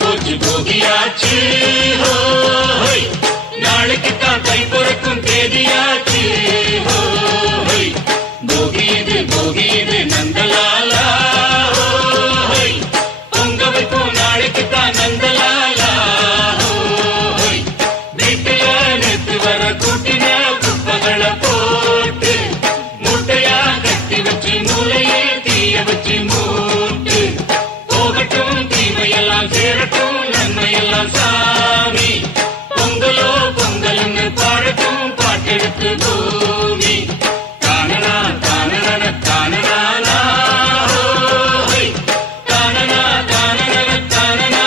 போச்சு போகியாச்சு நாளைக்குத்தான் கை பொறுக்கும் தேதியாச்சு போகியது நந்தலாலா பொங்க வைப்போம் நாளைக்குத்தான் நந்தலாலா வீட்டுல நேற்று வர கூட்டின குப்பைகளை போட்டு மூட்டையா கட்டி வச்சு மூளையே தீய வச்சு மூட்டு போகட்டும் தீமையெல்லாம் சேரட்டும் நன்மையெல்லாம் சாமி பொங்கலோ பொங்கல்னு பாடட்டும் பாட்டெடுத்து பூமி தானனா தானன தானனா தானனா தானன தானனா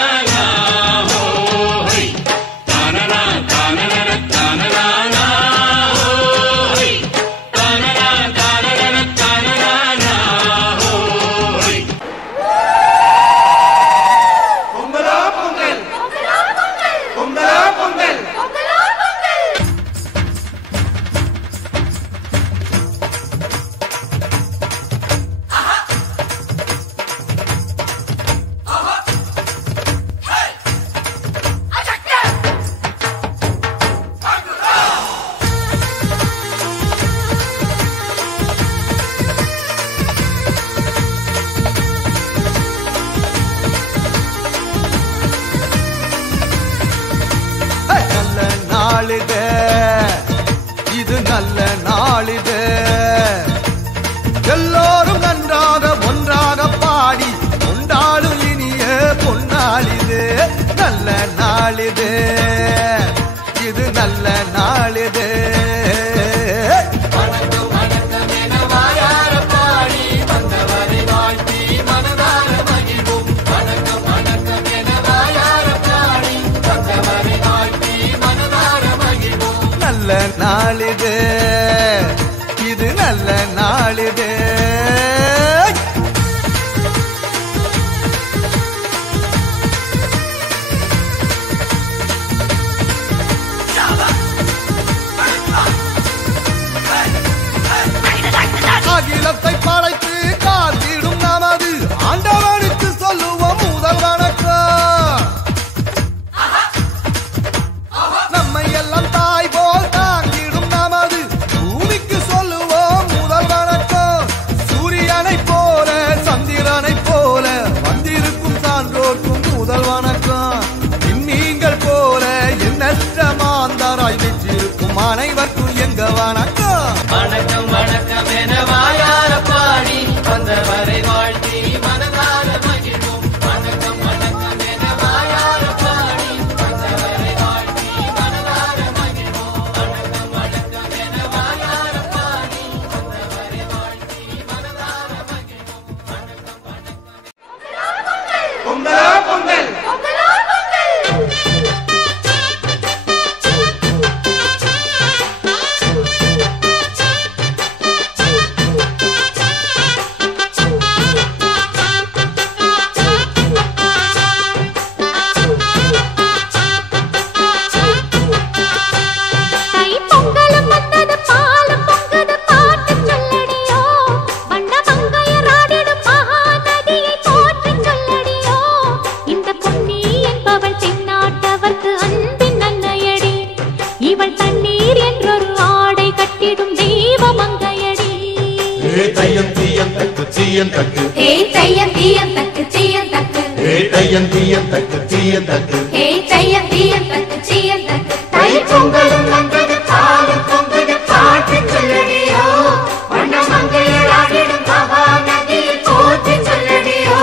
தானனா தானன தானனா தானனா தானன தானனா பொங்கலோ பொங்கல் பொங்கலோ பொங்கல் இது நல்ல நாளிது எல்லோரும் நன்றாக ஒன்றாக பாடி கொண்டாடும் இனிய பொன்னாளிது நல்ல நாளிது இது நல்ல நாளிது வணக்கம் வணக்கம் என வாயார பாடி வந்தவரை வாழ்த்தி மனதார மகிழ்வோம் வணக்கம் வணக்கம் என வாயார பாடி வந்தவரை வாழ்த்தி மனதார மகிழ்வோம் நல்ல நாளிது இது நல்ல நாளிது அகிலத்தை படைத்து காத்திடும் நமது ஆண்டவனுக்கு சொல்லுவோம் முதல் வணக்கம் நம்மை எல்லாம் தாய் போல் தாங்கிடும் நமது பூமிக்கு சொல்லுவோம் முதல் வணக்கம் சூரியனை போல சந்திரனை போல வந்திருக்கும் சான்றோர்க்கும் முதல் வணக்கம் நீங்கள் போல எண்ணற்ற மாந்தராய் வெற்றிருக்கும் அனைவருக்கும் எங்க வணக்கம் வணக்கம் வணக்கம் என வாயார பாடி வந்தவரை வாழ்த்தி மனதார மகிழ்வோம் வணக்கம் வணக்கம் என வாயார பாடி வந்தவரை வாழ்த்தி மனதார மகிழ்வோம் வணக்கம் வணக்கம் என வாயார பாடி வந்தவரை வாழ்த்தி மனதார மகிழ்வோம் வணக்கம் வணக்கம் பொங்கலோ பொங்கல் பொங்கலும் வந்தது பாலும் பொங்குது பாட்டு சொல்லடியோ வண்ண மங்கையராடிடும் மகா நதியை போற்றி சொல்லடியோ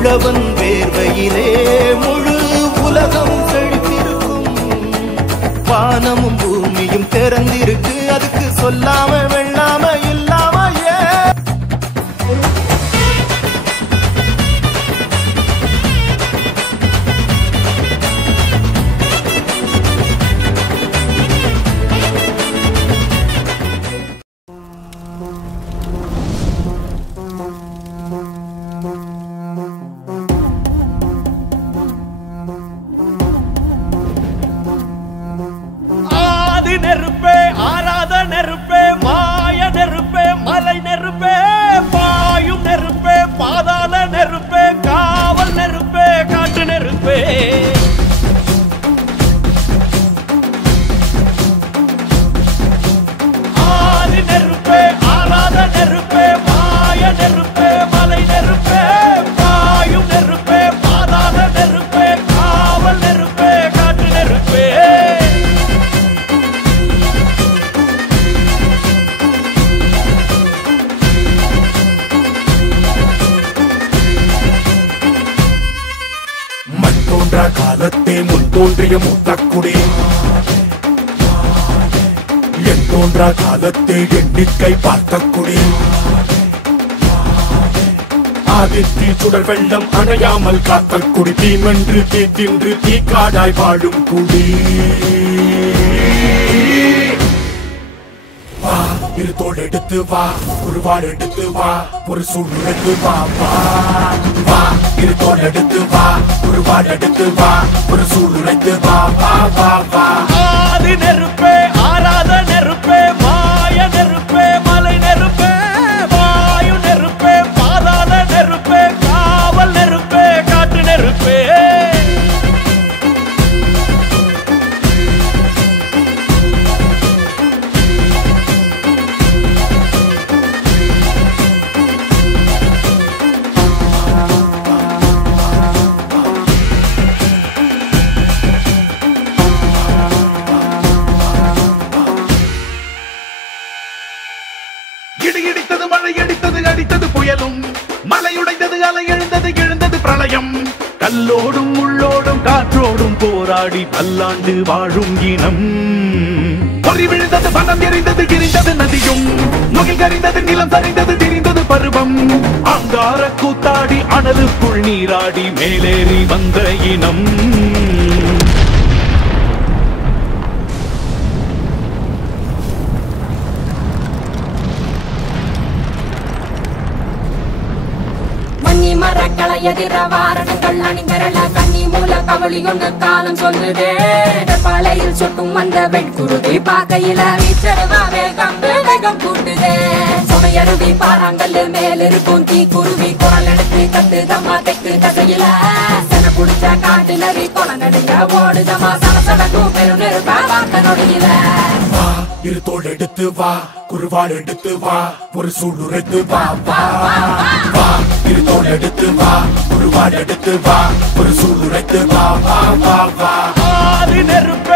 உழவன் வேர்வையிலே முழு உலகம் செழித்திருக்கும். வானமும் பூமியும் திறந்திருக்கு, அதுக்கு சொல்லாம வெள்ளாம இல்லாம நெருப்பே, ஆராத நெருப்பே, மாய நெருப்பே, மலை நெருப்பே, பாயும் நெருப்பே, பாதாள நெருப்பே, காவல் நெருப்பே, காட்டு நெருப்பே. ஆதி நெருப்பே, ஆராத நெருப்பே, மாய நெருப்பே, மலை நெருப்பே, பாயும் நெருப்பே, பாதாள நெருப்பே, காவல் நெருப்பே, காட்டு நெருப்பே. காலத்தே முன் தோன்றிய மூத்தக்குடி, என் தோன்றா காலத்தே எண்ணிக்கை பார்த்த குடி, ஆதித்தி சுடர் வெள்ளம் அணையாமல் காத்த குடி, தீமென்று தீ தின்று தீ காடாய் வாழும் குடி. வா இரு தோள் எடுத்து வா, ஒரு வாள் எடுத்து வா, ஒரு சூழ் எடுத்து வா. வா வா இரு தோள் எடுத்து வா, ஒரு வாள் எடுத்து வா, ஒரு சூழ் உடைத்து வா. வா வா வா. ஆதி நெருப்பே, ஆராத நெருப்பே, மாய நெருப்பே, மலை நெருப்பே, வாயு நெருப்பே, பாதாள நெருப்பே, காவல் நெருப்பே, காட்டு நெருப்பே. இடித்தது மழை அடித்தது அடித்தது புயலும், மலையுடைந்தது அலை எழுந்தது எழுந்தது பிரளயம். கல்லோடும் உள்ளோடும் காற்றோடும் போராடி பல்லாண்டு வாழும் இனம். பொறி விழுந்தது பணம் எரிந்தது எரிந்தது நதியும், முகில் கரிந்தது நிலம் சரிந்தது திரிந்தது பருவம். அங்கார கூத்தாடி அனலுக்குள் நீராடி மேலேறி வந்த இனம். மரக்களை எதிர வாரணங்கள் அணிந்தரல கண்ணி மூல கவலி கொண்டு காலம் சொல்லுதே. பாலையில் சொட்டும் வந்த வெண்குருதி பார்க்கையில வீச்சருவா வேகம் வேகம் கூட்டுதே. சுமையருவி பாறாங்கல்லு மேல் இருக்கும் தீ குருவி குரல் எடுத்து கத்துதமா தெக்கு தசையில. சென புடிச்ச காட்டிலறி கொலநடுங்க ஓடுதமா சலசலக்கும் பெரும் நெருப்ப வார்த்த நொடியில. இரு தோள் எடுத்து வா, குருவாள் எடுத்து வா, ஒரு சூழ் உரைத்து வா. வா வா இரு தோள் எடுத்து வா, குருவாள் எடுத்து வா, ஒரு சூழ் உரைத்து வா. வா வா வா. ஆதி நெருப்பே,